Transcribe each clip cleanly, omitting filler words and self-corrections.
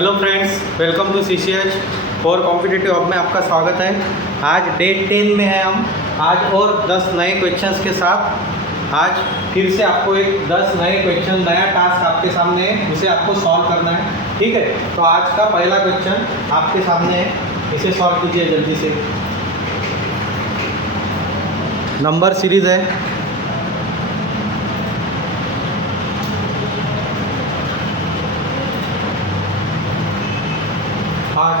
Hello friends, welcome to CCH for competitive hub में आपका स्वागत है। आज डे 10 में है हम। आज और 10 नए क्वेश्चंस के साथ आज फिर से आपको एक 10 नए क्वेश्चन, नया टास्क आपके सामने है, उसे आपको सॉल्व करना है। ठीक है, तो आज का पहला क्वेश्चन आपके सामने है, इसे सॉल्व कीजिए जल्दी से। नंबर सीरीज है 8।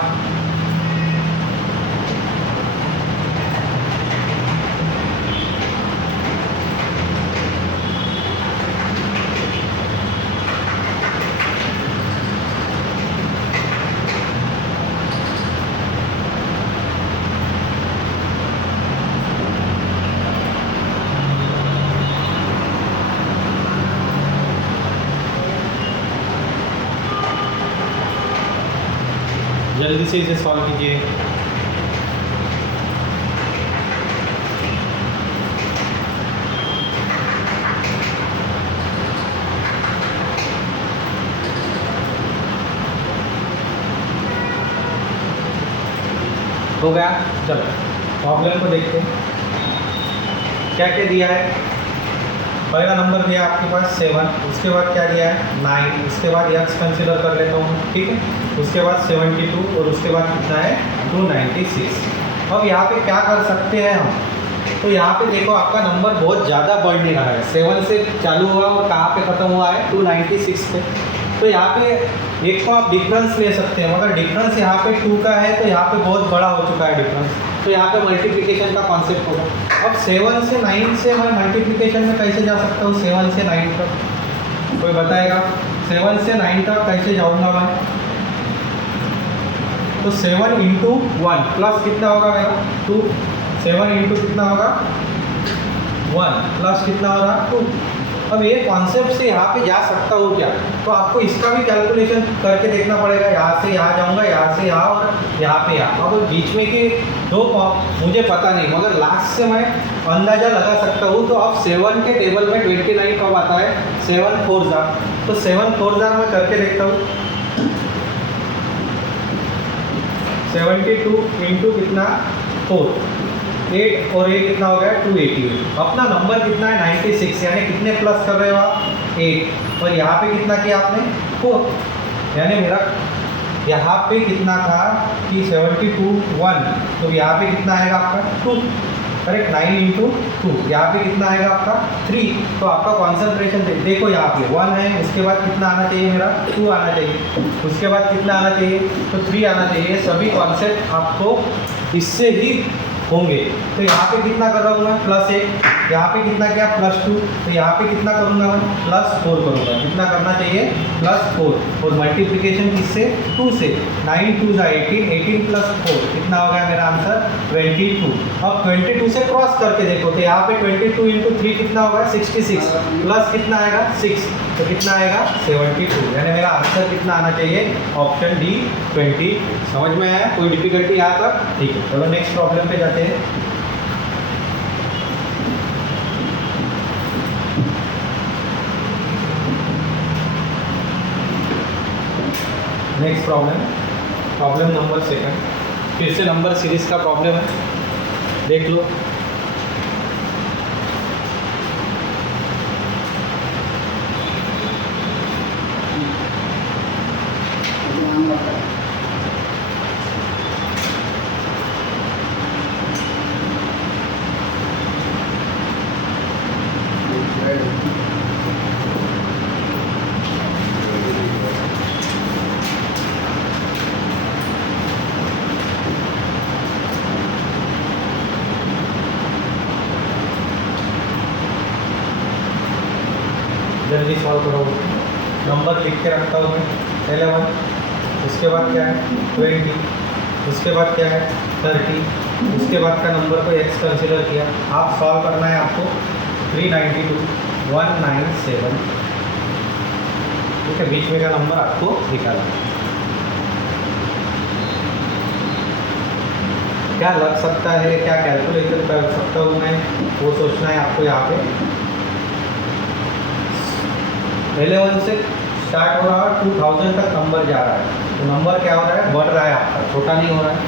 जल्दी से इसे सॉल्व कीजिए। हो गया? चलो प्रॉब्लम को देखते हैं क्या क्या दिया है। पहला नंबर दिया आपके पास 7, उसके बाद क्या दिया है 9, उसके बाद x कंसिडर कर लेता हूँ, ठीक है। उसके बाद 72 और उसके बाद कितना है 296। अब यहाँ पे क्या कर सकते हैं हम, तो यहाँ पे देखो आपका नंबर बहुत ज़्यादा बढ़ नहीं रहा है। 7 से चालू हुआ और कहाँ पे ख़त्म हुआ है 296 पे। तो यहाँ पे एक को आप डिफरेंस ले सकते हैं, मगर डिफरेंस यहाँ पे 2 का है, तो यहाँ पे बहुत बड़ा हो चुका है डिफरेंस। तो यहाँ पे मल्टीप्लिकेशन का कॉन्सेप्ट होगा। अब 7 से 9 से मैं मल्टीप्लिकेशन में कैसे जा सकता हूँ 7 से 9 तक? कोई बताएगा? 7 से 9 तक कैसे जाऊँगा मैं? तो 7 इंटू 1 प्लस कितना होगा मेरा 2। 7 इंटू कितना होगा 1 प्लस कितना हो रहा 2। अब ये कॉन्सेप्ट से यहाँ पे जा सकता हूँ क्या? तो आपको इसका भी कैलकुलेशन करके देखना पड़ेगा। यहाँ से यहाँ जाऊँगा, यहाँ से यहाँ और यहाँ पे यहाँ। अब बीच में के दो मुझे पता नहीं, मगर लास्ट से मैं अंदाज़ा लगा सकता हूँ। तो अब 7 के टेबल में 29 कब आता है 7 4 जार। तो 7 4 जार मैं करके देखता हूँ। 72 इंटू कितना 4, 8 और 8 कितना हो गया 288। अपना नंबर कितना है 96, यानी कितने प्लस कर रहे हो आप 8। और यहाँ पे कितना किया आपने 4, यानी मेरा यहाँ पे कितना था कि 72 1, तो यहाँ पे कितना आएगा आपका 2, करेक्ट। 9 इंटू 2, यहाँ पे कितना आएगा आपका 3। तो आपका कॉन्सेंट्रेशन देखो यहाँ पे 1 है, उसके बाद कितना आना चाहिए मेरा 2 आना चाहिए, उसके बाद कितना आना चाहिए तो 3 आना चाहिए। सभी कॉन्सेप्ट आपको इससे ही होंगे। तो यहाँ पे कितना कर रहा हूँ मैं +1, यहाँ पे कितना किया +2, तो यहाँ पे कितना करूँगा मैं +4 करूँगा। कितना करना चाहिए +4। और मल्टीप्लिकेशन किससे 2 से, 9 2 = 18, 18 + 4 कितना हो गया मेरा आंसर 22। अब 22 से क्रॉस करके देखो, तो यहाँ पे 22 इंटू 3 कितना होगा 66, प्लस कितना आएगा 6, तो कितना आएगा 72। यानी मेरा आंसर कितना आना चाहिए ऑप्शन डी 20। समझ में आया? कोई डिफिकल्टी यहाँ तक? ठीक है, चलो नेक्स्ट प्रॉब्लम पे जाते हैं। नेक्स्ट प्रॉब्लम नंबर 2, फिर से नंबर सीरीज का प्रॉब्लम है, देख लो। जल्दी सॉल्व करो। नंबर लिख के रखता हूँ मैं 11, उसके बाद क्या है 20, उसके बाद क्या है 30, उसके बाद का नंबर को x कंसिडर किया। आप सॉल्व करना है आपको 392 197, ठीक है। बीच में का नंबर आपको निकालना है। क्या लग सकता है, क्या कैलकुलेशन कर सकता हूँ मैं, वो सोचना है आपको। यहाँ पे 11 से स्टार्ट हो रहा है, 2000 तक नंबर जा रहा है। तो नंबर क्या हो रहा है, बढ़ रहा है आपका, छोटा नहीं हो रहा है।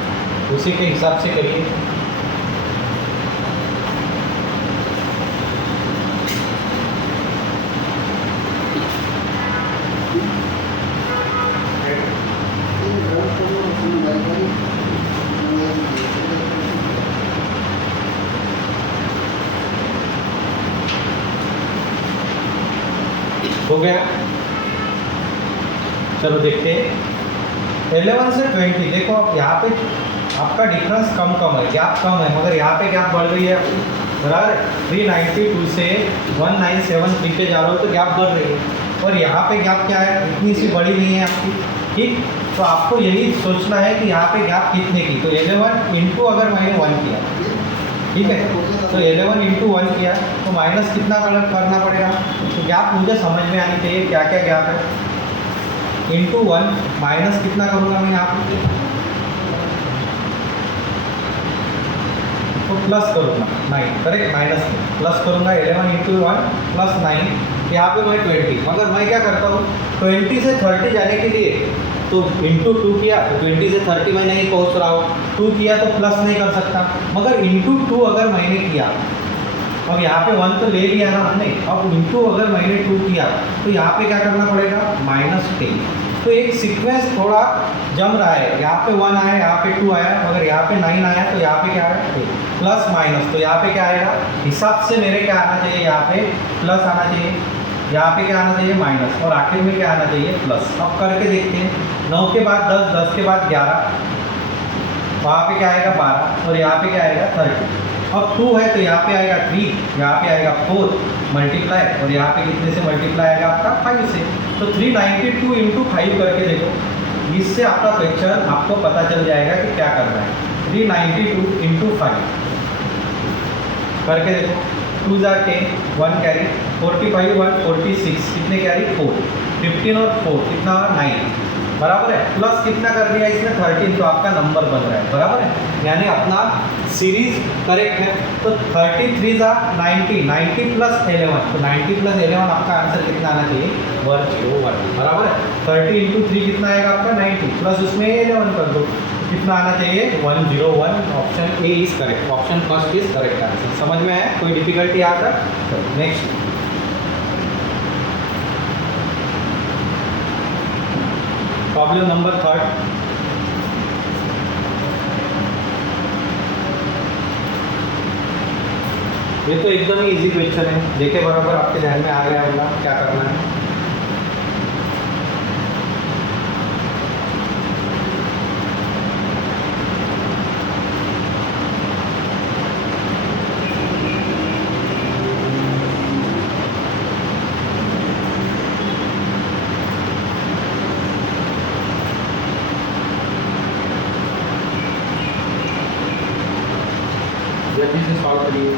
उसी के हिसाब से करिए। हो गया। चलो देखते हैं 11 से 20। देखो अब यहाँ पे आपका डिफरेंस कम है, गैप कम है, मगर यहाँ पे गैप बढ़ रही है बराबर। 392 से 1973 पे जा रहे हो तो गैप बढ़ रही है, और यहाँ पे गैप क्या है, इतनी सी बड़ी नहीं है आपकी। ठीक, तो आपको यही सोचना है कि यहाँ पे गैप कितने की। तो 11 इंटू अगर मैंने 1 किया, ठीक है, तो 11 इंटू 1 किया तो माइनस कितना करना पड़ेगा। तो गैप मुझे समझ में आनी चाहिए क्या क्या गैप है। इंटू 1 माइनस कितना करूँगा मैं यहाँ पे, तो प्लस करूँगा 9, करेक्ट, माइनस प्लस करूँगा 11 इंटू 1 प्लस 9, यहाँ पे मैं 20। मगर मैं क्या करता हूँ, 20 से 30 जाने के लिए तो इंटू 2 किया, तो 20 से 30 मैं नहीं पहुँच रहा हूँ, 2 किया तो प्लस नहीं कर सकता, मगर इंटू 2 अगर मैंने किया, अब यहाँ पे 1 तो ले लिया ना हमने, अब इंटू अगर मैंने 2 किया तो यहाँ पे क्या करना पड़ेगा, -10। तो एक सीक्वेंस थोड़ा जम रहा है, यहाँ पे 1 आया, यहाँ पे 2 आया, मगर यहाँ पे 9 आया, तो यहाँ पे क्या है, प्लस माइनस। तो यहाँ पे क्या आएगा, हिसाब से मेरे क्या आना चाहिए, यहाँ पे प्लस आना चाहिए, यहाँ पे क्या आना चाहिए, माइनस, और आखिर में क्या आना चाहिए, प्लस। अब करके देखते हैं, 9 के बाद 10, 10 के बाद 11, वहाँ पे क्या आएगा 12, और यहाँ पे क्या आएगा 30। अब 2 है तो यहाँ पे आएगा 3, यहाँ पे आएगा 4 मल्टीप्लाई, और यहाँ पे कितने से मल्टीप्लाई आएगा आपका 5 से। तो 392 इंटू 5 करके देखो, इससे आपका क्वेश्चन आपको पता चल जाएगा कि क्या करना है। 392 इंटू 5 करके देखो, 2 जार 10, 1 कैरी, 45 1 46, कितने कैरी 4, 15 और 4 कितना 9, बराबर है। प्लस कितना कर दिया इसमें 13, तो आपका नंबर बन रहा है, बराबर है, यानी अपना सीरीज करेक्ट है। तो 33 जार 90, 90 प्लस 11, तो 90 प्लस 11 आपका आंसर कितना आना चाहिए, 101, बराबर है। 30 इंटू 3 कितना आएगा आपका 90, प्लस उसमें 11 कर दो, कितना आना चाहिए 101। Option A is correct, option first is correct answer. समझ में आया, कोई डिफिकल्टी आ तक। Next problem number 3। ये तो एकदम ही इजी क्वेश्चन है, देखे बराबर आपके ध्यान में आ गया होगा क्या करना है। जल्दी से सॉल्व करिए।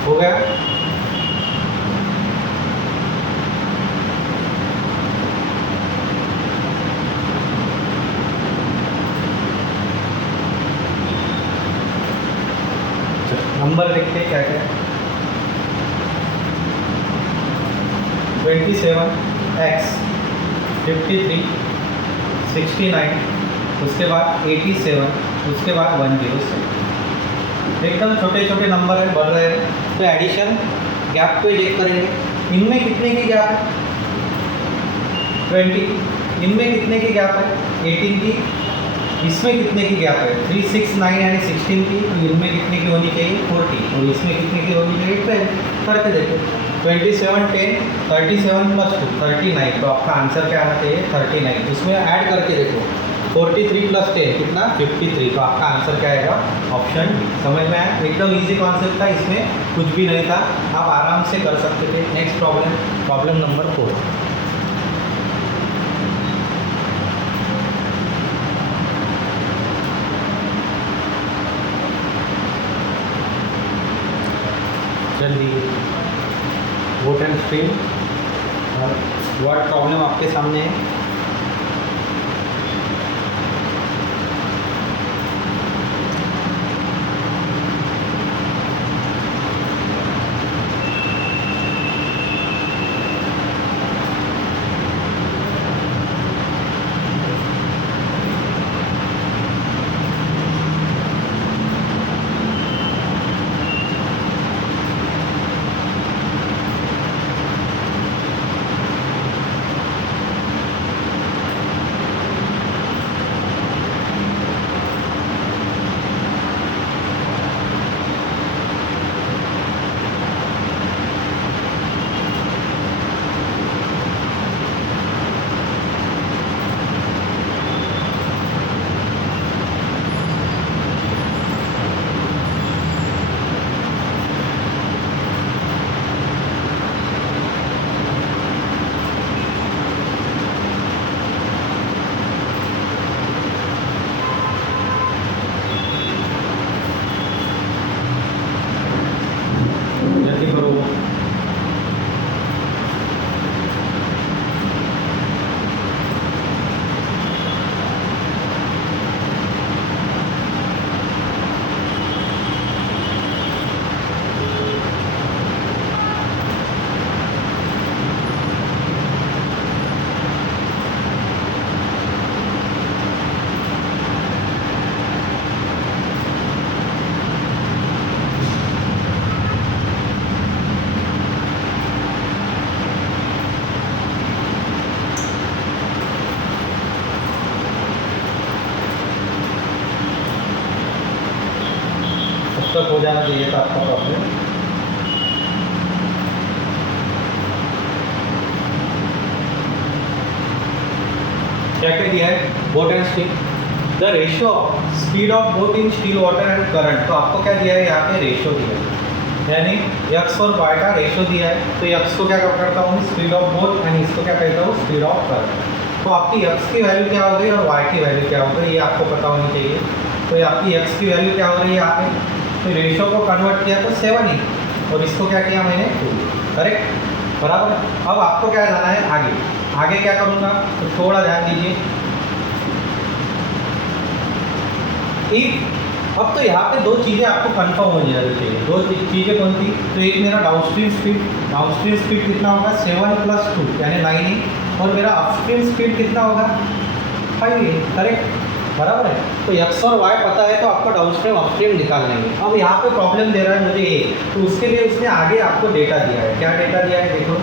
हो गया। नंबर देखते हैं क्या क्या। 27x 53 69, उसके बाद 87, उसके बाद 107। एकदम छोटे छोटे नंबर है, बढ़ रहे हैं, तो एडिशन गैप पे चेक करेंगे। इनमें कितने की गैप है 20, इनमें कितने की गैप है 18 की, इसमें कितने की गैप है 3 6 9 यानी 16 की, तो इनमें कितने की होनी चाहिए 40, और इसमें कितने की होनी चाहिए 12। करके देखो 27 10 37 प्लस 2 39, तो आपका आंसर क्या आना चाहिए 39। उसमें ऐड करके देखो 43 प्लस 10 कितना 53, तो आपका आंसर क्या आएगा ऑप्शन डी। समझ में आया, एकदम इजी कॉन्सेप्ट था, इसमें कुछ भी नहीं था, आप आराम से कर सकते थे। Next problem, problem number 4। Boat and stream और व्हाट प्रॉब्लम आपके सामने है। जल्दी करो। तक हो जाना चाहिए था आपका प्रॉब्लम। क्या क्या दिया है boat and steel, the ratio speed of boat in still water and current. तो आपको क्या दिया है यहाँ पे रेशियो दिया है, यानी x और y का रेशियो दिया है। तो x को क्या करता हूँ स्पीड ऑफ बोट एंड इसको क्या कहता हूँ स्पीड ऑफ करंट। तो आपकी x की वैल्यू क्या हो गई और y की वैल्यू क्या हो गई ये आपको पता होनी चाहिए। तो ये आपकी x की वैल्यू क्या हो रही है यहाँ पे, तो रेशियो को कन्वर्ट किया तो 7 ही और इसको क्या किया मैंने 2, करेक्ट बराबर। अब आपको क्या जाना है आगे, आगे क्या करूँगा तो थोड़ा ध्यान दीजिए। अब तो यहाँ पे दो चीज़ें आपको कंफर्म हो जानी चाहिए। दो चीज़ें कौन थी, तो एक मेरा डाउनस्ट्रीम स्पीड कितना होगा 7 + 2 यानी 9 ही, और मेरा अपस्ट्रीम स्पीड कितना होगा 5 ही, करेक्ट बराबर है। तो x और y पता है तो आपको डाउनस्ट्रीम अपस्ट्रीम निकालना है। अब यहाँ पे प्रॉब्लम दे रहा है मुझे ये, तो उसके लिए उसने आगे आपको डेटा दिया है। क्या डेटा दिया है देखो,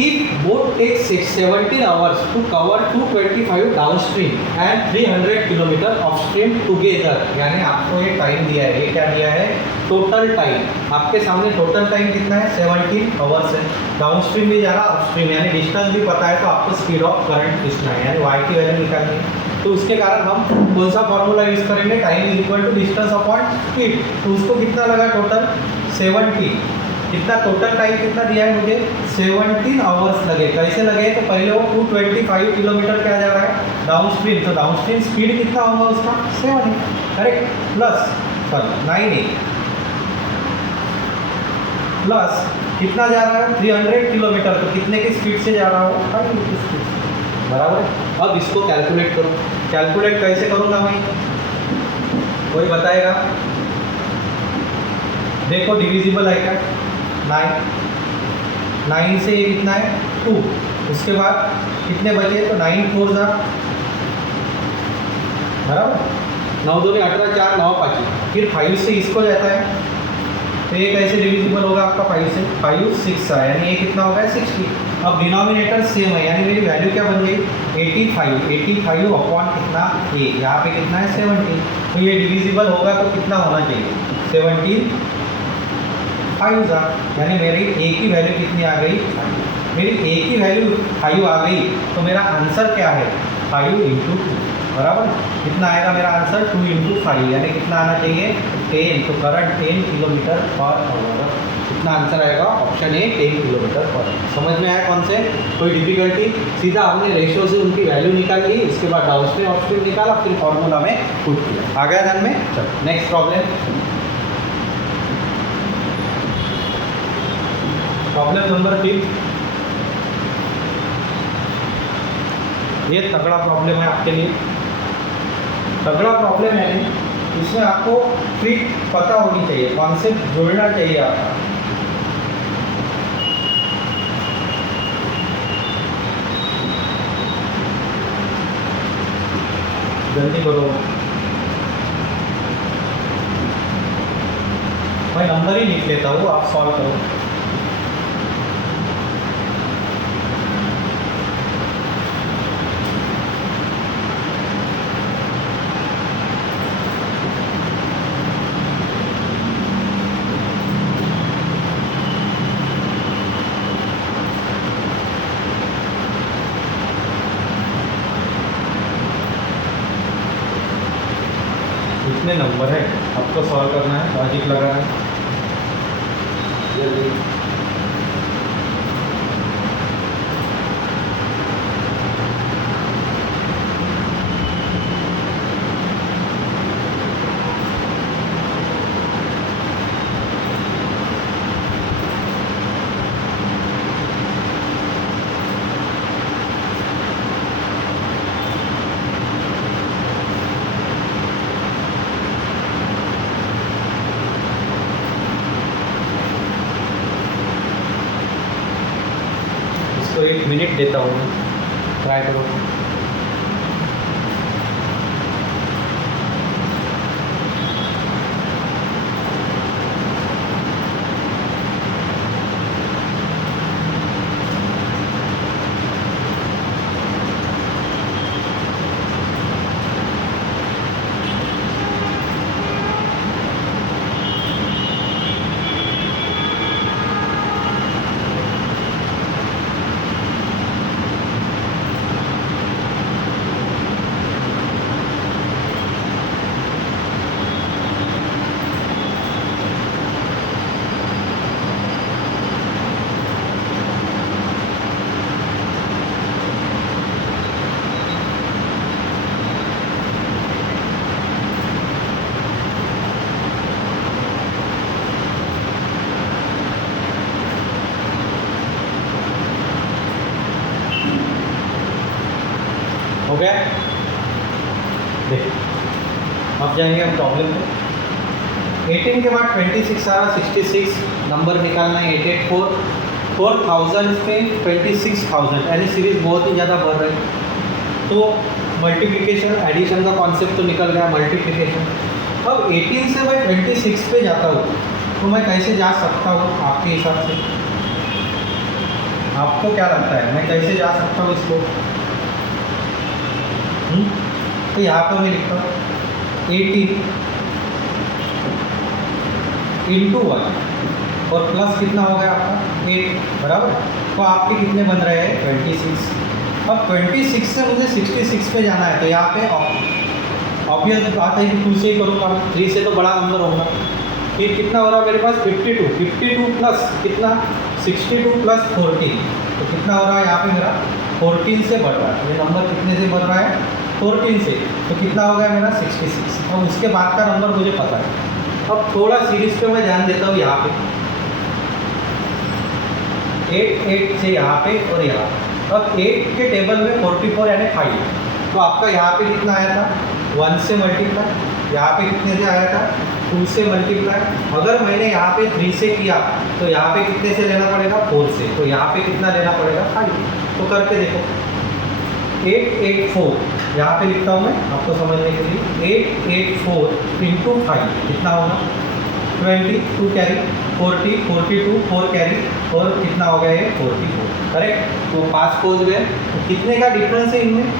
if boat takes 17 hours to cover 225 downstream and 300 kilometre upstream together, यानी आपको ये टाइम दिया है। ये क्या दिया है टोटल टाइम, आपके सामने टोटल टाइम कितना है 17 आवर्स है। डाउनस्ट्रीम भी जा रहा अपस्ट्रीम, यानी डिस्टेंस भी पता है तो आपको स्पीड ऑफ करंट पूछना है, यानी y की वैल्यू निकालनी है। तो उसके कारण हम कौन सा फॉर्मूला यूज करेंगे, time is equal to distance upon speed. तो उसको कितना लगा टोटल 70, कितना टोटल टाइम कितना दिया है मुझे 17 आवर्स लगे। कैसे लगे, तो पहले वो 225 किलोमीटर क्या जा रहा है डाउनस्ट्रीम, तो डाउनस्ट्रीम स्पीड कितना होगा उसका 7 है, करेक्ट प्लस 9 प्लस कितना जा रहा है 300 किलोमीटर, तो कितने की स्पीड से जा रहा हो 5 की स्पीड से, बराबर। अब इसको कैलकुलेट करो, कैलकुलेट कैसे करूँगा मैं, कोई बताएगा। देखो डिविजिबल है क्या 9 से ये कितना है 2, उसके बाद कितने बचे तो 9 4 जा बराबर, 9 2 18 4 9 5, फिर 5 से इसको जाता है तो ये कैसे डिविजिबल होगा आपका 5 से, 5 6 है यानी ये कितना होगा 60। अब डिनोमिनेटर सेम है यानी मेरी वैल्यू क्या बन गई 85 अपॉन कितना ए, यहाँ पे कितना है 17, तो ये डिविजिबल होगा तो कितना होना चाहिए 17 5 यानी मेरी ए की वैल्यू कितनी आ गई 5। मेरी ए की वैल्यू 5 आ गई तो मेरा आंसर क्या है 5 × 2 बराबर, कितना आएगा मेरा आंसर 2 × 5 यानी कितना आना चाहिए 10, तो करंट 10 किलोमीटर पर आवर, कितना आंसर आएगा ऑप्शन ए 10 किलोमीटर पर। समझ में आया कौन से, कोई डिफिकल्टी, सीधा हमने रेशियो से उनकी वैल्यू निकाल ली, उसके बाद डाउनस्ट्रीम अपस्ट्रीम निकाला, फिर फॉर्मूला में पुट किया। आ गया ध्यान में, चलो नेक्स्ट प्रॉब्लम। प्रॉब्लम नंबर 3, ये तगड़ा प्रॉब्लम है आपके लिए। तगड़ा प्रॉब्लम है, इसमें आपको ट्रिक पता होनी चाहिए, कॉन्सेप्ट जोड़ना चाहिए आपका। जल्दी करो, मैं नंबर ही लिख लेता हूँ, आप सॉल्व करो। कितने नंबर है आपको सॉल्व करना है, लॉजिक लगाना है जल्दी। इसको 1 मिनट देता हूँ, ट्राई करो। हो गया, देखिए अब जाएंगे हम प्रॉब्लम पे। 18 के बाद 26 आ रहा, 66 नंबर निकालना है। 884 4000 पे 26000, यानी सीरीज बहुत ही ज़्यादा बढ़ रही है। तो मल्टीप्लिकेशन एडिशन का कॉन्सेप्ट तो निकल गया, मल्टीप्लिकेशन। अब 18 से मैं 26 पे जाता हूँ, तो मैं कैसे जा सकता हूँ आपके हिसाब से? आपको क्या लगता है मैं कैसे जा सकता हूँ इसको? तो यहाँ पर मैं लिखता हूँ 18 इंटू 1 और प्लस कितना हो गया आपका 8, बराबर। तो आपके कितने बन रहे हैं 26। अब 26 से मुझे 66 पे जाना है, तो यहाँ पे ऑब्वियस बात है कि 2 से ही करूँगा, 3 से तो बड़ा नंबर होगा। फिर कितना हो रहा है मेरे पास 52 प्लस कितना 62 प्लस 14, तो कितना हो रहा है यहाँ पे मेरा 14 से बढ़ रहा है। ये नंबर कितने से बढ़ रहा है 14 से, तो कितना हो गया मेरा 66। अब उसके बाद का नंबर मुझे पता है। अब थोड़ा सीरीज पे मैं ध्यान देता हूँ, यहाँ पे 8 से यहाँ पे और यहाँ। अब 8 के टेबल में 44 यानी 5, तो आपका यहाँ पे कितना आया था 1 से मल्टीप्लाई, यहाँ पे कितने से आया था 2 से मल्टीप्लाई। अगर मैंने यहाँ पे 3 से किया तो यहाँ पे कितने से लेना पड़ेगा 4 से, तो यहाँ पे कितना लेना पड़ेगा 5। तो करके देखो 884 यहाँ पे लिखता हूँ मैं आपको समझने के लिए। 884 इंटू 5 कितना होगा 20, 2 कैरी 40, 42 4 कैरी और कितना हो गया ये 44, करेक्ट। तो 5 पहुँच गए। तो कितने का डिफरेंस है इनमें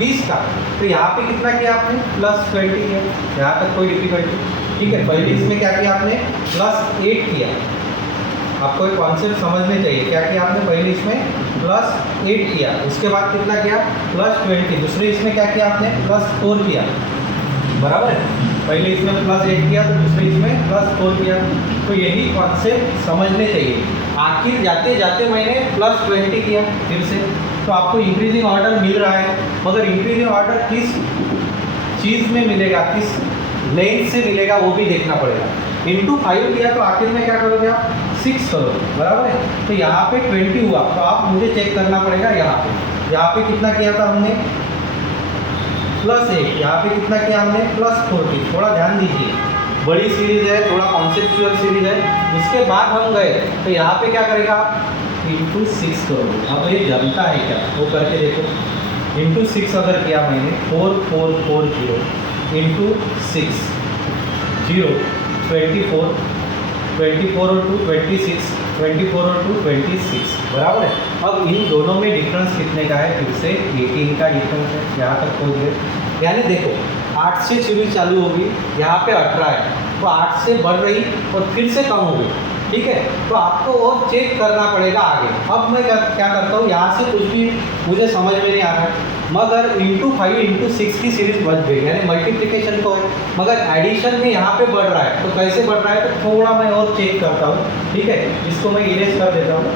20 का। तो यहाँ पे कितना किया आपने प्लस 20 किया, यहाँ तक कोई डिफिकल्टी ठीक है। पहले इसमें क्या किया आपने प्लस 8 किया। आपको एक कॉन्सेप्ट समझने चाहिए, क्या किया आपने पहले इसमें प्लस 8 किया, उसके बाद कितना किया प्लस 20, दूसरे इसमें क्या किया आपने प्लस 4 किया, बराबर है। पहले इसमें प्लस 8 किया तो दूसरे इसमें प्लस 4 किया। तो यही कॉन्सेप्ट समझने चाहिए। आखिर जाते जाते मैंने प्लस 20 किया फिर से, तो आपको इंक्रीजिंग ऑर्डर मिल रहा है, मगर इंक्रीजिंग ऑर्डर किस चीज़ में मिलेगा, किस लेंथ से मिलेगा वो भी देखना पड़ेगा। इंटू 5 किया तो आखिर में क्या करोगे आप 6 करोगे, बराबर है। तो यहाँ पे 20 हुआ, तो आप मुझे चेक करना पड़ेगा यहाँ पे कितना किया था हमने, +1, यहाँ पे कितना किया हमने, +14। थोड़ा ध्यान दीजिए, बड़ी सीरीज है, थोड़ा कॉन्सेप्चुअल सीरीज है। उसके बाद हम गए तो यहाँ पे क्या करेगा आप, इंटू 6 करोगे। अब ये जमता है क्या, वो करके देखो। इंटू 6 अगर किया मैंने, 4440 इंटू 6, 0, 24, 24 और 2 26, 24 और 2 26, बराबर है। अब इन दोनों में डिफरेंस कितने का है, फिर से 18 का डिफरेंस है, यहाँ तक पहुँच गए। यानी देखो 8 से सीरीज चालू होगी, यहाँ पे 18 है, तो 8 से बढ़ रही और फिर से कम होगी, ठीक है। तो आपको और चेक करना पड़ेगा आगे। अब मैं क्या करता हूँ, यहाँ से कुछ भी मुझे समझ में नहीं आ रहा है, मगर इंटू 5 इंटू 6 की सीरीज बच गई, यानी मल्टीप्लिकेशन तो है, मगर एडिशन में यहाँ पे बढ़ रहा है। तो कैसे बढ़ रहा है, तो थोड़ा मैं और चेक करता हूँ, ठीक है। इसको मैं इरेज कर देता हूँ,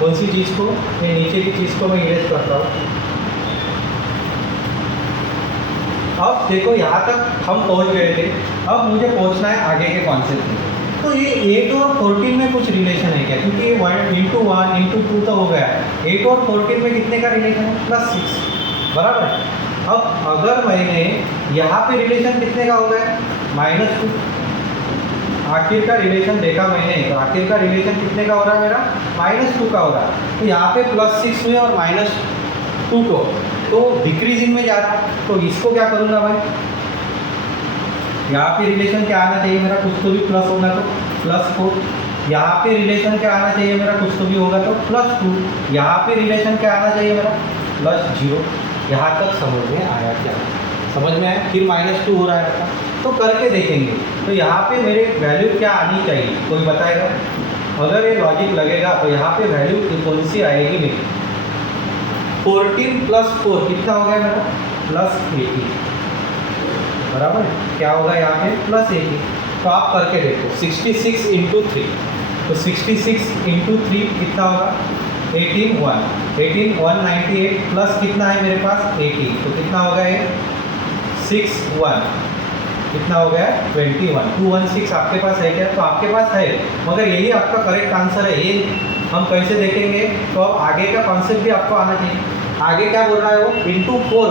कौन सी चीज़ को, ये नीचे की चीज़ को मैं इरेज करता हूँ। अब देखो यहाँ तक हम पहुँच गए थे, अब मुझे पहुँचना है आगे के कॉन्सेप्ट में। तो ये 8 और 14 में कुछ रिलेशन है क्या, क्योंकि ये 1 इंटू 1 इंटू 2 तो हो गया है, 8 और 14 में कितने का रिलेशन है, +6, बराबर है। अब अगर मैंने यहाँ पे रिलेशन कितने का हो गया, -2, आखिर का रिलेशन देखा मैंने, तो आखिर का रिलेशन कितने का हो रहा है मेरा, -2 का हो रहा है। तो यहाँ पे +6 हुए और -2 को, तो डिक्रीजिंग में जा रहा है। तो इसको क्या करूँगा भाई, यहाँ पे रिलेशन क्या आना चाहिए मेरा, कुछ तो भी प्लस होगा तो +4, यहाँ पे रिलेशन क्या आना चाहिए मेरा, कुछ तो भी होगा तो +2, यहाँ पे रिलेशन क्या आना चाहिए मेरा, +0। यहाँ तक समझ में आया क्या, समझ में आया। फिर -2 हो रहा है आपका, तो करके देखेंगे। तो यहाँ पे मेरे वैल्यू क्या आनी चाहिए, कोई बताएगा। अगर ये लॉजिक लगेगा तो यहाँ पे वैल्यू कौन सी आएगी मेरी, 14 + 4 कितना हो गया मेरा, +18, बराबर है। क्या होगा यहाँ पे, +18। तो आप करके देखो, 66 इंटू 3, तो 66 इंटू 3 कितना होगा, 18 198 प्लस कितना है मेरे पास, 18, तो कितना होगा ये, 6 1 कितना हो गया, 21, 216 आपके पास है क्या, तो आपके पास है, मगर यही आपका करेक्ट आंसर है। ये हम कैसे देखेंगे, तो अब आगे का कॉन्सेप्ट भी आपको आना चाहिए। आगे क्या बोल रहा है वो, इंटू 4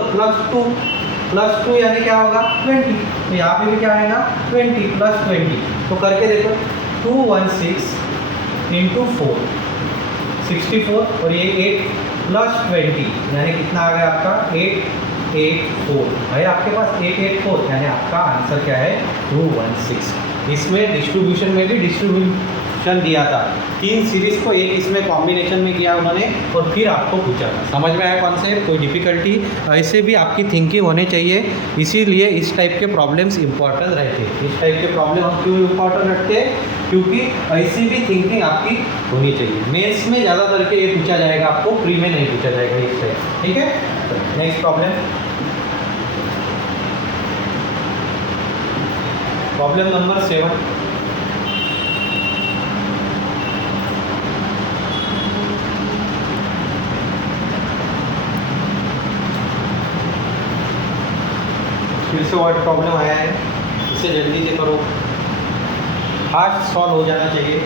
+ 2 यानी क्या होगा, 20, तो यहाँ पे भी क्या आएगा, 20 + 20, तो करके देखो, 216 इंटू 4 64, और ये 8 + 20 यानी कितना आ गया आपका, 884 है आपके पास, 884, यानी आपका आंसर क्या है, 216। इसमें डिस्ट्रीब्यूशन में भी डिस्ट्रीब्यूशन दिया था, 3 सीरीज को एक इसमें कॉम्बिनेशन में किया उन्होंने, और फिर आपको पूछा था। समझ में आया कॉन्सेप्ट, कोई डिफिकल्टी, ऐसे भी आपकी थिंकिंग होने चाहिए। इसीलिए इस टाइप के प्रॉब्लम्स इंपॉर्टेंट रहते हैं। इस टाइप के प्रॉब्लम हम क्यों इंपॉर्टेंट रखते हैं, क्योंकि ऐसी भी थिंकिंग आपकी होनी चाहिए। मेंस में ज़्यादा करके ये पूछा जाएगा आपको, प्री में नहीं पूछा जाएगा इस टाइप, ठीक है। Next problem number 7। फिर से वर्ड प्रॉब्लम आया है, इसे जल्दी से करो, फास्ट सॉल्व हो जाना चाहिए।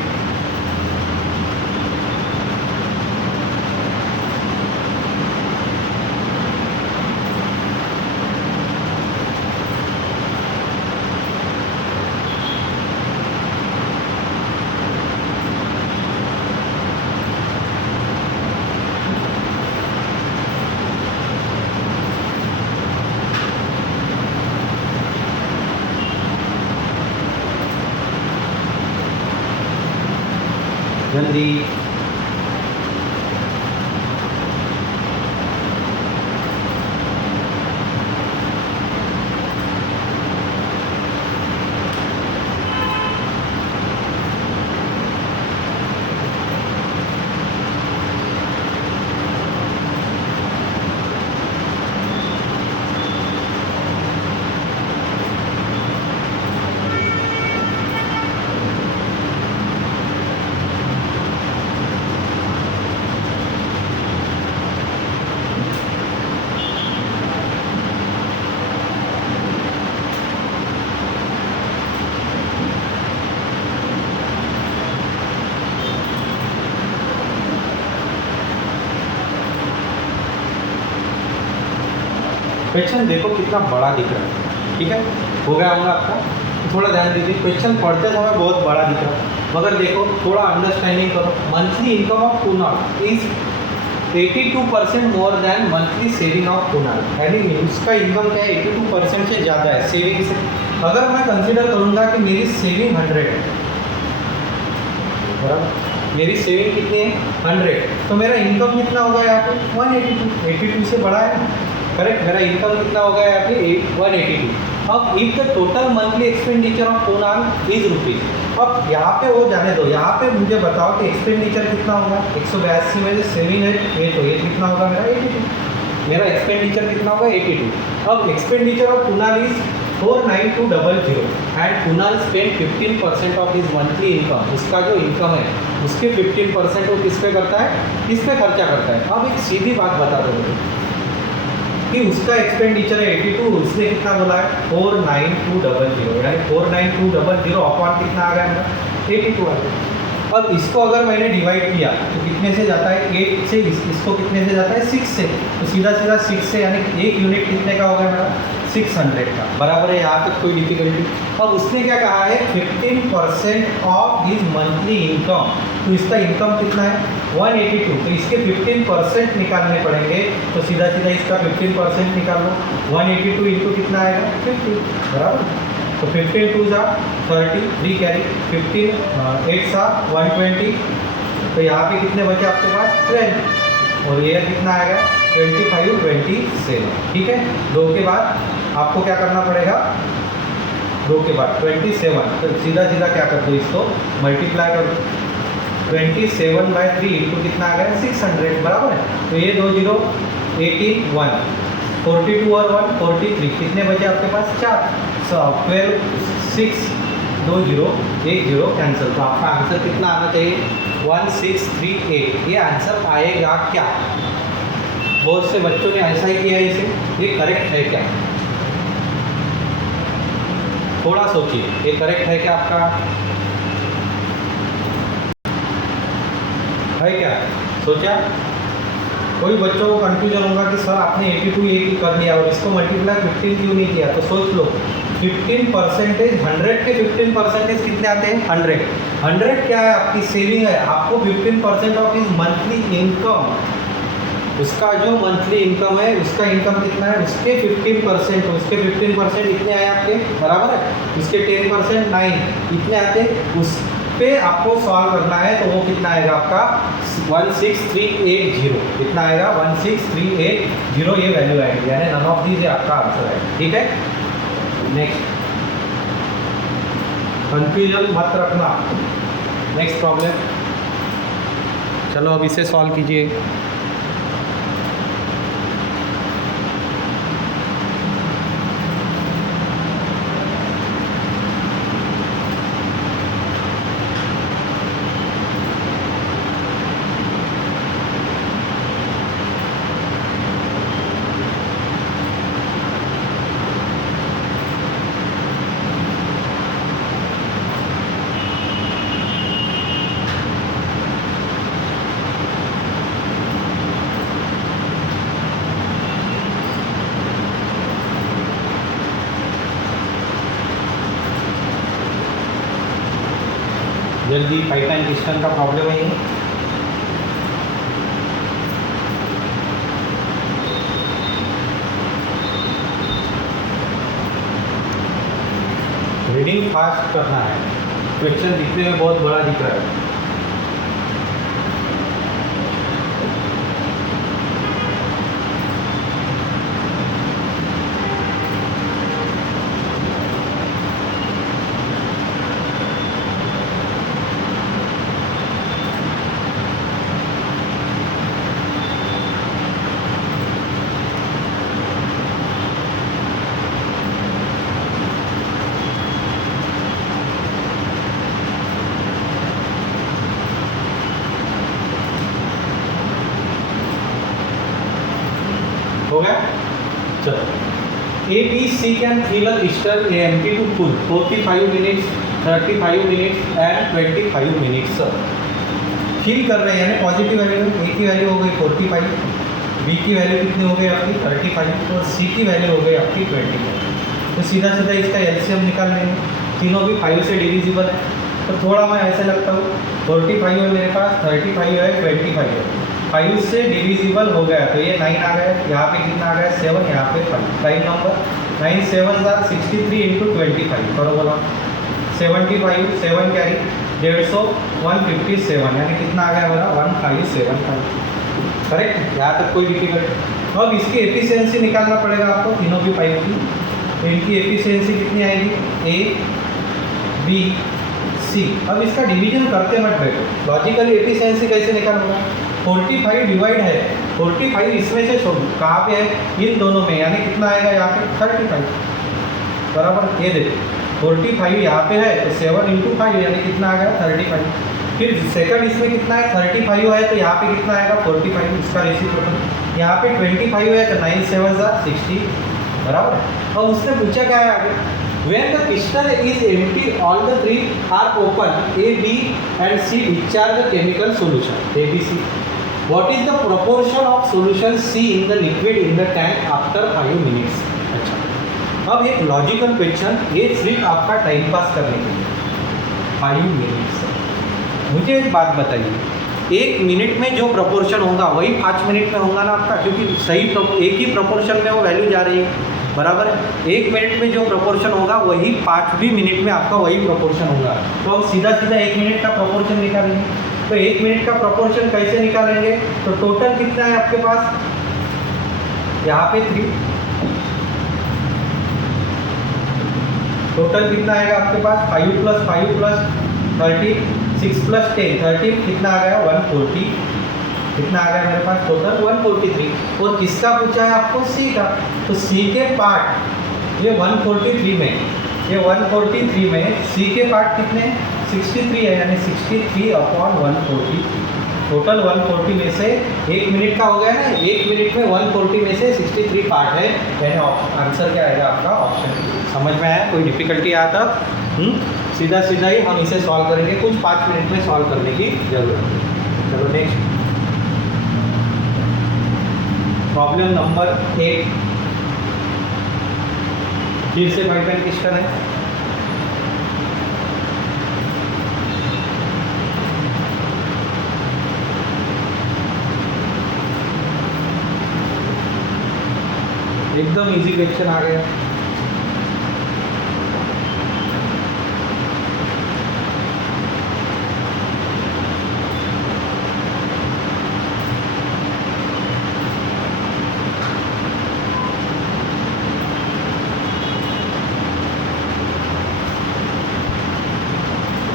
जल्दी, क्वेश्चन देखो कितना बड़ा दिख रहा है, ठीक है, हो गया होगा आपका। थोड़ा ध्यान दीजिए, क्वेश्चन पढ़ते समय बहुत बड़ा दिख रहा है, मगर देखो थोड़ा अंडरस्टैंडिंग करो। Monthly income of Kunal is 82% more than monthly saving of Kunal, यानी उसका इनकम क्या है 82% से ज़्यादा है सेविंग से। अगर मैं कंसिडर करूँगा कि मेरी सेविंग 100 है, बराबर, मेरी सेविंग कितनी है 100, तो मेरा इनकम कितना होगा यहाँ पे 182, 82 से बड़ा है, करेक्ट। मेरा इनकम कितना होगा यहाँ पे 182। अब if the total monthly expenditure of Kunal is rupees, अब यहाँ पे वो जाने दो, यहाँ पे मुझे बताओ कि एक्सपेंडिचर कितना होगा। 182 में से सेविंग है ये, तो ये कितना होगा मेरा 82, मेरा एक्सपेंडिचर कितना होगा 82। अब expenditure of Kunal is 49200 and Kunal spend 15% of his monthly income, उसका जो इनकम है उसके 15% वो किस पे करता है, किस पे खर्चा करता है। अब एक सीधी बात बता दो मुझे कि उसका एक्सपेंडिचर है 82, उसने कितना बोला है 49200, यानी 49200 अपॉन कितना आ गया मेरा 82 आ गया। अब इसको अगर मैंने डिवाइड किया तो कितने से जाता है 8 से, इसको कितने से जाता है 6 से, तो सीधा सीधा 6 से, यानी एक यूनिट कितने का होगा मेरा 600 का, बराबर है। यहाँ तक कोई डिफिकल्टी। अब उसने क्या कहा है 15% ऑफ हिज मंथली इनकम, तो इसका इनकम कितना है 182, तो इसके 15% निकालने पड़ेंगे, तो सीधा सीधा इसका 15% निकाल लो। 182 इंटू कितना आएगा 50, बराबर, तो 15 2 जा 30, 3 कैरी, 15 8 सा 120, तो यहाँ पे कितने बचे आपके पास 12, और ये कितना आएगा 25 27, ठीक है। 2 के बाद आपको क्या करना पड़ेगा, 2 के बाद 27, तो सीधा सीधा क्या कर दो, इसको मल्टीप्लाई कर दो, 27/3 इंटू कितना आ गया 600, बराबर है। तो ये 2 0 18 1 42 और 1 43, कितने बचे आपके पास 4, 12 6 2 0 1 0 कैंसिल, तो आपका आंसर कितना आना चाहिए 1638। ये आंसर आएगा क्या? बहुत से बच्चों ने ऐसा ही किया है, इसे ये करेक्ट है क्या? थोड़ा सोचिए, ये करेक्ट है क्या आपका, है क्या? सोचा? कोई बच्चों को कंफ्यूजन होगा कि सर आपने 82 ये क्यों कर दिया और इसको मल्टीप्लाई 15 क्यों नहीं किया, तो सोच लो 15%, 100 के 15% कितने आते हैं 100, 100 क्या है आपकी सेविंग है, आपको 15% ऑफ इज मंथली इनकम, उसका जो मंथली इनकम है उसका इनकम कितना है उसके 15%, तो उसके 15% इतने आए आपके, बराबर है, उसके 10% 9 इतने आते, उस पे आपको सॉल्व करना है, तो वो कितना आएगा आपका 16380, कितना आएगा 16380, ये वैल्यू आएगी, यानी नन ऑफ दीज आपका आंसर है, ठीक है। नेक्स्ट, कंफ्यूजन मत रखना। नेक्स्ट प्रॉब्लम, चलो अब इसे सॉल्व कीजिए। जल्दी पाइपलाइन सिस्टम का प्रॉब्लम है ये। रीडिंग फास्ट करना है, क्वेश्चन दिखने में बहुत बड़ा दिख रहा है। हो गया, चलो। A, B, C can fill a crystal empty to full 45 minutes, 35 minutes and 25 minutes। Fill कर रहे हैं, यानी पॉजिटिव वैल्यू, A की वैल्यू हो गई 45, बी की वैल्यू कितनी हो गई आपकी 35 और सी की वैल्यू हो गई आपकी 25। तो सीधा सीधा इसका एलसीएम निकाल लेंगे, तीनों भी 5 से डिविजिबल है। तो थोड़ा मैं ऐसे लगता हूँ 45 है मेरे पास, 35 है, 25 है, 5 से डिविजिबल हो गया तो ये 9 आ गया, यहाँ पे कितना आ गया 7, यहाँ पे 5, प्राइम नंबर 9 7 63 इंटू 25 करो बोला 75, 7 कैरी 150, 157 यानी कितना आ गया मेरा 1575। करेक्ट, यहाँ तक कोई डिफिकल्ट। अब इसकी एफिशिएंसी निकालना पड़ेगा आपको तीनों भी पाइप की। तो इनकी एफिशिएंसी कितनी आएगी, ए बी सी। अब इसका डिवीजन करते मत बैठो, लॉजिकली एफिशिएंसी कैसे निकालूंगा, 45 डिवाइड है, 45 इसमें से कहाँ पे है, इन दोनों में, यानी कितना आएगा यहाँ पे 35 बराबर। ये देखो 45 यहाँ पे है तो 7 इंटू 5 यानी कितना आ गया 35। फिर सेकंड इसमें कितना है 35 है तो यहाँ पे कितना आएगा 45, इसका रेसिप्रोकल। यहाँ पे 25 है तो 9 7 60 बराबर। अब उसने पूछा क्या है आगे, when the pistol is empty all the three are open, A, B and C discharge the chemical solution ABC. What is the proportion of solution C in the liquid in the tank after 5 minutes? अच्छा, अब एक logical question, ये सिर्फ आपका time pass करने के लिए 5 minutes. मुझे एक बात बताइए, 1 मिनट में जो प्रपोर्शन होगा वही 5 मिनट में होगा ना आपका, क्योंकि सही एक ही प्रपोर्शन में वो वैल्यू जा रही है बराबर है। 1 मिनट में जो प्रपोर्शन होगा वही 5 भी मिनट में आपका वही प्रपोर्शन होगा। तो हम सीधा सीधा 1 मिनट का प्रपोर्शन निकालेंगे। तो 1 मिनट का प्रपोर्शन कैसे निकालेंगे, तो टोटल कितना है आपके पास, यहाँ पे 3, टोटल कितना आएगा आपके पास 5 + 5 + 30, 6 + 10 13, कितना आ गया 140, कितना आ गया मेरे पास टोटल 143। और किसका पूछा है आपको, सी का। तो सी के पार्ट ये 143 में, ये 143 में सी के पार्ट कितने 63 है, यानी 63/140। टोटल 140 में से 1 मिनट का हो गया ना, 1 मिनट में 140 में से 63 पार्ट है, यानी आंसर क्या आएगा आपका ऑप्शन। समझ में आया, कोई डिफिकल्टी आया था? सीधा सीधा ही हम इसे सॉल्व करेंगे, कुछ 5 मिनट में सॉल्व करने की जरूरत है। चलो नेक्स्ट प्रॉब्लम नंबर 8, फिर से पाइप एंड पिस्टन है। एकदम इजी क्वेश्चन आ गया।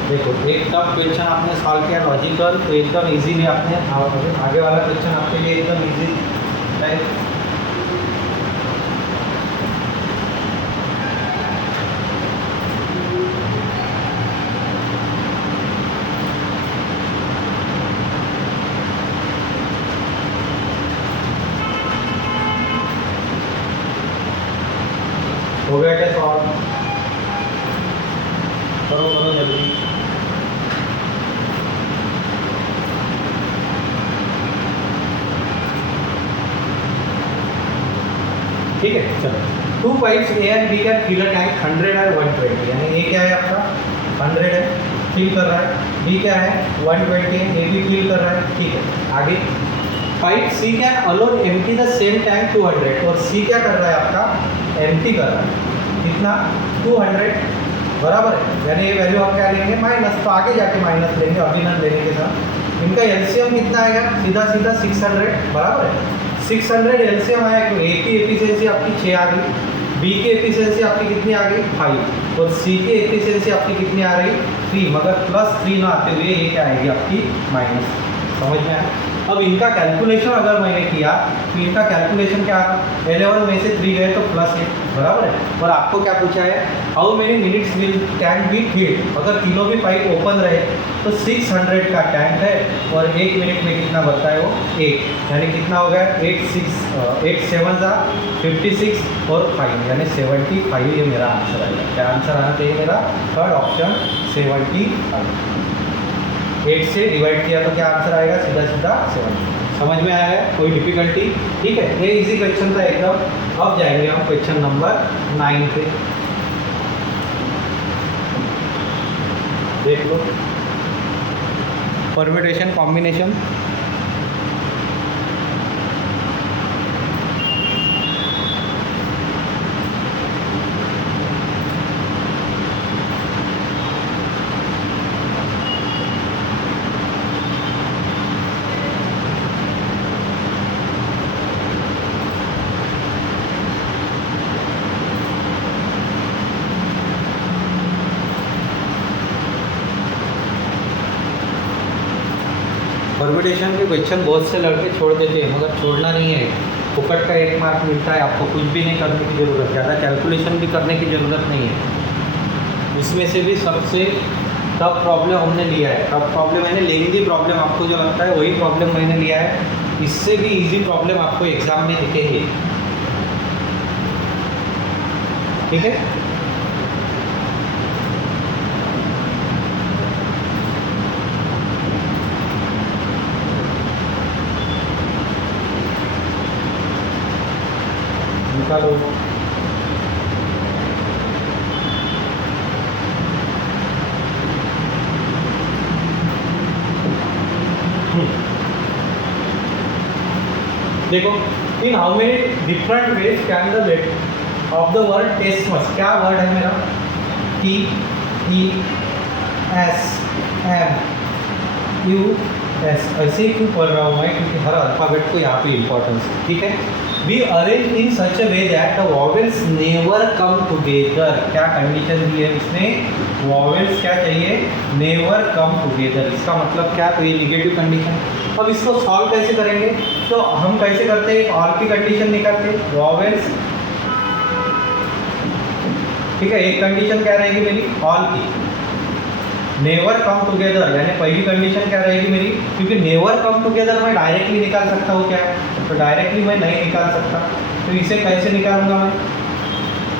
देखो एक टफ क्वेश्चन आपने सॉल्व किया लॉजिकल, तो एकदम इजीली आपने आगे वाला क्वेश्चन आपके लिए एकदम इजी है। हो गया क्या सॉल्व, करो करो जल्दी। ठीक है चलो, 2 pipes A and B can fill a tank 100 और 120, यानी ए क्या है आपका 100 है, फिल कर रहा है, बी क्या है 120 है, ए भी फिल कर रहा है। ठीक है आगे, pipe C can alone empty the same tank 200, और सी क्या कर रहा है आपका एम्प्टी कर रहा है, कितना 200 बराबर है, यानी ये वैल्यू आप क्या लेंगे माइनस, तो आगे जाके माइनस लेंगे अभिनंदन लेने के साथ। इनका एलसीएम कितना आएगा, सीधा सीधा 600 बराबर है, 600 एलसीएम आया, तो ए की एफिशिएंसी आपकी 6 आ गई, बी की एफिशिएंसी आपकी कितनी आ गई 5, और सी की एफिशिएंसी आपकी कितनी आ रही 3, मगर +3 ना आते हुए ये क्या आएगी आपकी माइनस। समझ में आया? अब इनका कैलकुलेशन अगर मैंने किया तो इनका कैलकुलेशन क्या आया, 11 में से 3 गए तो +8 बराबर है। और आपको क्या पूछा है, how many minutes will tank be filled, अगर तीनों भी पाइप ओपन रहे तो 600 का टैंक है, और 1 मिनट में कितना बनता है वो 8, यानी कितना हो गया 8 7 56 और 5 यानी 75, ये मेरा आंसर आएगा। क्या आंसर आना चाहिए मेरा, थर्ड ऑप्शन 75। 8 से डिवाइड किया तो क्या आंसर आएगा, सीधा सीधा 7। समझ में आया है? कोई डिफिकल्टी? ठीक है, ये इजी क्वेश्चन था एकदम। अब जाएंगे हम क्वेश्चन नंबर 9 पे। देख लो, परम्यूटेशन कॉम्बिनेशन। परम्यूटेशन के क्वेश्चन बहुत से लड़के छोड़ देते हैं, मगर छोड़ना नहीं है। फुकट का 1 मार्क मिलता है, आपको कुछ भी नहीं करने की ज़रूरत, ज़्यादा कैलकुलेशन भी करने की ज़रूरत नहीं है। उसमें से भी सबसे टफ प्रॉब्लम हमने लिया है। टफ प्रॉब्लम मैंने लेंदी प्रॉब्लम, आपको जो लगता है वही प्रॉब्लम मैंने लिया है। इससे भी इजी प्रॉब्लम आपको एग्ज़ाम में दिखेंगे। ठीक है, निकालो। देखो, in how many different ways can the letter of the word टेस्टमस, क्या वर्ड है मेरा? T E S M U S। ऐसे ही क्यों पढ़ रहा हूँ मैं? क्योंकि हर अल्फाबेट को यहाँ पे इम्पोर्टेंस है। ठीक है, be arrange in such a way that the vowels never come together. क्या कंडीशन दी है इसने? वॉवेल्स क्या चाहिए? Never come together. इसका मतलब क्या? तो ये निगेटिव कंडीशन। अब इसको सॉल्व कैसे करेंगे? तो हम कैसे करते हैं? ऑल की कंडीशन निकालते हैं, वॉवेल्स। ठीक है, एक कंडीशन क्या रहेगी मेरी? ऑल की। नेवर कम टुगेदर यानी पहली कंडीशन क्या रहेगी मेरी? क्योंकि नेवर कम टुगेदर मैं डायरेक्टली निकाल सकता हूँ क्या? तो डायरेक्टली मैं नहीं निकाल सकता, तो इसे कैसे निकालूंगा मैं?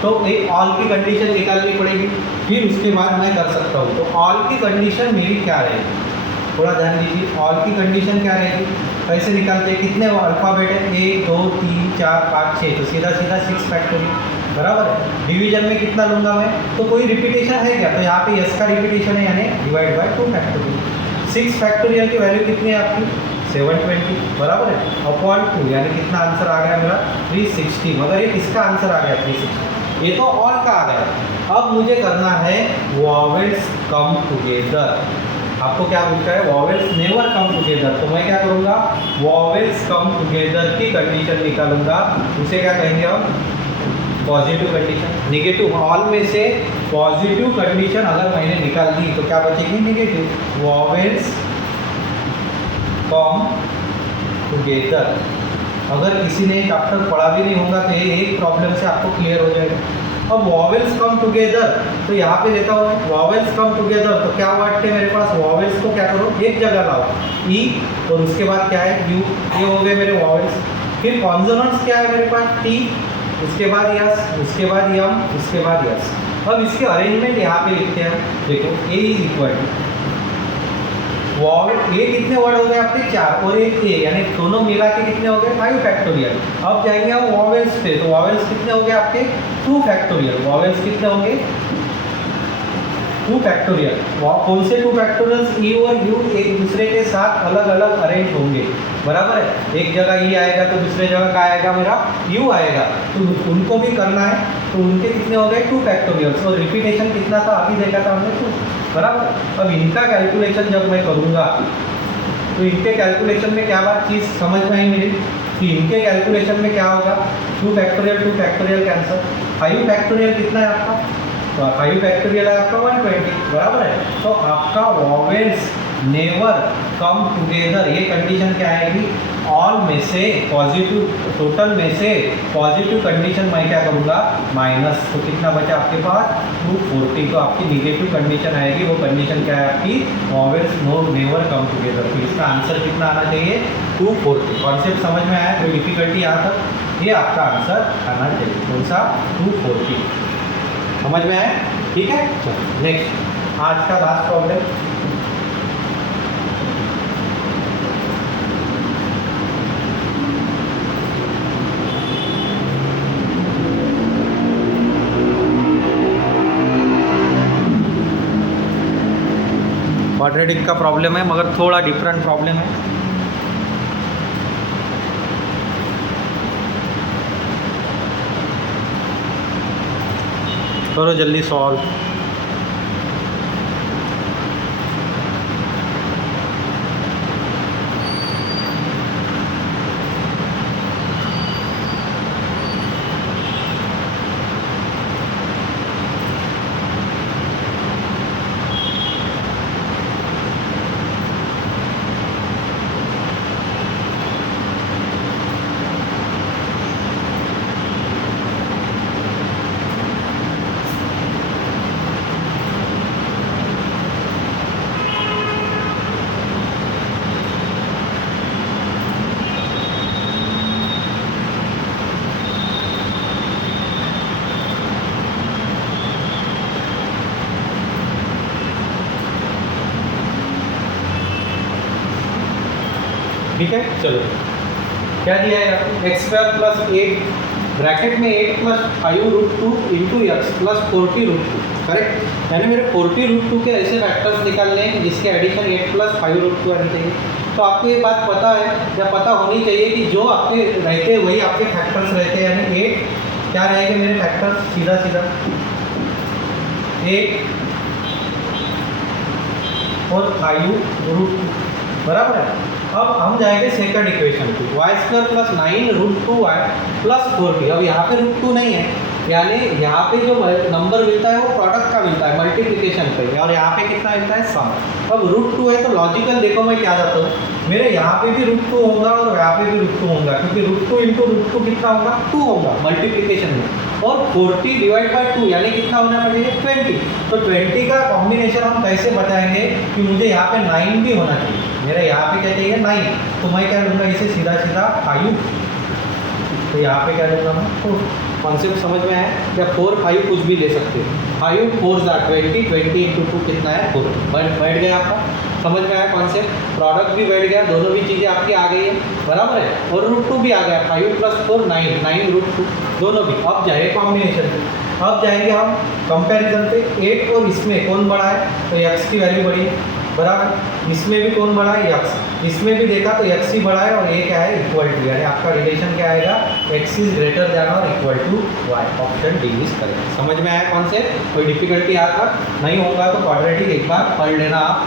तो एक ऑल की कंडीशन निकालनी पड़ेगी, फिर उसके बाद मैं कर सकता हूँ। तो ऑल की कंडीशन मेरी क्या रहेगी? थोड़ा ध्यान दीजिए, ऑल की कंडीशन क्या रहेगी? कैसे निकालते हैं? कितने अल्फ़ाबेट है? 1 2 3 4 5 6, तो सीधा सीधा 6 फैक्टोरियल, बराबर है। डिवीजन में कितना लूँगा मैं? तो कोई रिपीटेशन है क्या? तो यहाँ पे यस का रिपीटेशन है, यानी डिवाइड बाय 2 फैक्टोरियल। 6 फैक्टोरियल की वैल्यू कितनी है आपकी? 720, बराबर है, अपॉन 2, यानी कितना आंसर आ गया मेरा? 360। मगर ये किसका आंसर आ गया? 360। ये तो ऑल का आ गया। अब मुझे करना है वॉवेल्स कम टुगेदर। आपको क्या पूछा है? Vowels never come together. तो मैं क्या करूँगा? वॉवेल्स कम टुगेदर की कंडीशन निकालूंगा। उसे क्या कहेंगे हम? Positive condition. निगेटिव, ऑल में से पॉजिटिव कंडीशन अगर मैंने निकाल दी तो क्या बचेगी? निगेटिव। Vowels come together. अगर किसी ने चैप्टर पढ़ा भी नहीं होगा तो ये एक प्रॉब्लम से आपको क्लियर हो जाएगा। अब वॉवेल्स कम टुगेदर, तो यहाँ पे देता हूँ मैं वॉवेल्स कम टुगेदर। तो क्या वर्ड थे मेरे पास? वॉवेल्स को क्या करो? एक जगह लाओ, ई, और उसके बाद क्या है? यू। ये हो गए मेरे वॉवेल्स। फिर कॉन्सोनेंट्स क्या है मेरे पास? टी, उसके बाद यस, उसके बाद यम, उसके बाद यस। अब इसके अरेंजमेंट यहाँ पे लिखते हैं। देखो, ए इज इक्वल टू वॉवेल, ये कितने वर्ड हो गए आपके? 4, और एक ए, यानी दोनों मिला के कितने हो गए? 5 फैक्टोरियल। अब जाएंगे हम वॉवेल्स पे, तो वॉवेल्स कितने हो गए आपके? 2 फैक्टोरियल। वॉवेल्स कितने होंगे? 2 फैक्टोरियल। कौन से 2 फैक्टोरियल्स? ई और यू एक दूसरे के साथ अलग अलग अरेंज होंगे, बराबर है। एक जगह ई आएगा तो दूसरे जगह क्या आएगा? मेरा यू आएगा। तो उनको भी करना है, तो उनके कितने हो गए? 2 फैक्टोरियल्स। और रिपीटेशन कितना था? अभी देखा था हमने 2, बराबर। अब इनका कैलकुलेशन जब मैं करूँगा तो इनके कैलकुलेशन में क्या बात चीज़ समझ में आई मेरी? कि इनके कैलकुलेशन में क्या होगा? 2 फैक्टोरियल कैंसर। 5 फैक्टोरियल कितना है आपका? तो 5 फैक्टोरियल है आपका 120, बराबर है। तो आपका वॉवेल्स नेवर कम टुगेदर, ये कंडीशन क्या आएगी? ऑल में से पॉजिटिव, टोटल में से पॉजिटिव कंडीशन मैं क्या करूँगा? माइनस। तो कितना बचा आपके पास? 240। तो आपकी निगेटिव कंडीशन आएगी। वो कंडीशन क्या है आपकी? Vowels no never come together. तो इसका आंसर कितना आना चाहिए? 240। कॉन्सेप्ट समझ में आया? कोई डिफिकल्टी यहाँ तक? ये आपका आंसर आना चाहिए। कौन सा? 240। समझ में आया? ठीक है, चलो नेक्स्ट, आज का लास्ट प्रॉब्लम। क्वाड्रेटिक का प्रॉब्लम है, मगर थोड़ा डिफरेंट प्रॉब्लम है। करो जल्दी सॉल्व। ठीक है, चलो क्या दिया है x² + 8 ब्रैकेट में 8 + 5√2 इंटू एक्स प्लस 40√2, करेक्ट। यानी मेरे 40√2 के ऐसे फैक्टर्स निकालने हैं जिसके एडिशन 8 + 5√2 आनी चाहिए। तो आपको ये बात पता है या पता होनी चाहिए कि जो आपके रहते हैं वही आपके फैक्टर्स रहते हैं। यानी 8 क्या रहेंगे मेरे फैक्टर्स, सीधा सीधा 8 और 5√2, बराबर है। अब हम जाएंगे सेकंड इक्वेशन की, y² + 9√2y + 4b। अब यहाँ पे √2 नहीं है, यानी यहाँ पे जो नंबर मिलता है वो प्रोडक्ट का मिलता है मल्टीप्लिकेशन पे, और यहाँ पे कितना मिलता है सम। अब √2 है तो लॉजिकल देखो मैं क्या जाता हूँ, मेरे यहाँ पे भी √2 होगा और यहाँ पे भी √2 होगा, क्योंकि √2 × √2 कितना होगा 2 होगा मल्टीप्लिकेशन में, और 40 / 2 यानी कितना होना पड़ेगा 20। तो 20 का कॉम्बिनेशन हम कैसे बताएंगे कि मुझे यहाँ पे 9 भी होना चाहिए, मेरे यहाँ पे क्या चाहिए 9, तो मैं क्या लूँगा इसे सीधा सीधा 5, तो यहाँ पे क्या लूँगा मैं 4। कॉन्सेप्ट समझ में आया, या 4 5 कुछ भी ले सकते हैं, 5 4 20, 20 × 2 कितना है 4, बैठ गया आपका, समझ में आया कॉन्सेप्ट। प्रोडक्ट भी बैठ गया, दोनों भी चीज़ें आपकी आ गई है, बराबर है, और √2 भी आ गया, 5 + 4 9 9√2 दोनों भी। अब जाए कॉम्बिनेशन पे, अब जाएंगे हम कंपैरिजन पे, 8 और इसमें कौन बड़ा है, तो x की वैल्यू बड़ी है, बराबर। इसमें भी कौन बड़ा है x, इसमें भी देखा तो x ही बड़ा है, और ये क्या है इक्वल टू, यानी आपका रिलेशन क्या आएगा x > और y, option D is correct. समझ में आया कॉन्सेप्ट, कोई डिफिकल्टी आता नहीं होगा तो क्वाड्रेटिक एक बार पढ़ लेना आप,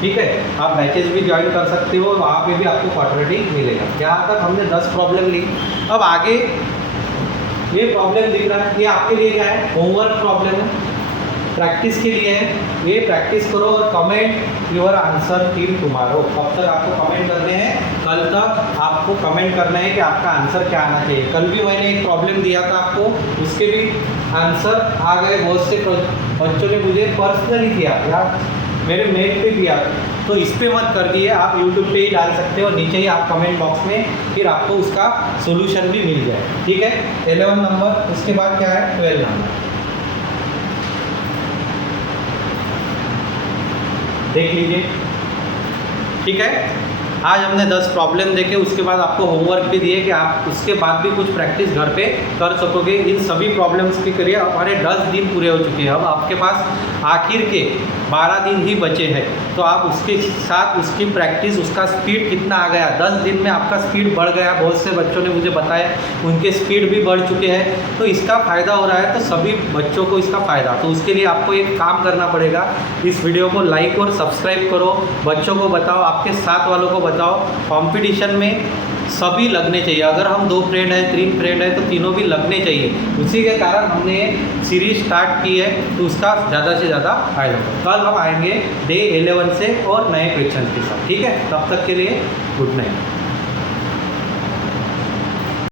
ठीक है। आप बैचेस भी ज्वाइन कर सकते हो, वहाँ पे भी आपको क्वाड्रेटिक मिलेगा। यहाँ तक हमने 10 प्रॉब्लम ली। अब आगे ये प्रॉब्लम दिख रहा है, ये आपके लिए क्या है होमवर्क प्रॉब्लम है, प्रैक्टिस के लिए है, ये प्रैक्टिस करो और comment your answer till tomorrow. कब तक आपको कमेंट करने हैं, कल तक आपको कमेंट करना है कि आपका आंसर क्या आना चाहिए। कल भी मैंने एक प्रॉब्लम दिया था आपको, उसके भी आंसर आ गए, बहुत से बच्चों ने मुझे पर्सनली किया या मेरे मेल पे दिया, तो इस पे मत कर दिए, आप यूट्यूब पे ही डाल सकते हो, नीचे ही आप कमेंट बॉक्स में, फिर आपको उसका सोल्यूशन भी मिल जाए, ठीक है। 11 नंबर, उसके बाद क्या है 12 नंबर, देख लीजिए, ठीक है। आज हमने 10 प्रॉब्लम देखे, उसके बाद आपको होमवर्क भी दिए कि आप उसके बाद भी कुछ प्रैक्टिस घर पे कर सकोगे। इन सभी प्रॉब्लम्स के लिए हमारे 10 दिन पूरे हो चुके हैं, अब आपके पास आखिर के 12 दिन ही बचे हैं, तो आप उसके साथ उसकी प्रैक्टिस, उसका स्पीड कितना आ गया, 10 दिन में आपका स्पीड बढ़ गया। बहुत से बच्चों ने मुझे बताया उनके स्पीड भी बढ़ चुके हैं, तो इसका फ़ायदा हो रहा है, तो सभी बच्चों को इसका फ़ायदा। तो उसके लिए आपको एक काम करना पड़ेगा, इस वीडियो को लाइक और सब्सक्राइब करो, बच्चों को बताओ, आपके साथ वालों को बताओ। कंपटीशन में सभी लगने चाहिए, अगर हम 2 फ्रेंड हैं 3 फ्रेंड हैं तो तीनों भी लगने चाहिए। उसी के कारण हमने सीरीज स्टार्ट की है, तो उसका ज़्यादा से ज़्यादा फायदा होगा। कल हम आएंगे डे 11 से और नए क्वेश्चन के साथ, ठीक है। तब तक के लिए गुड नाइट।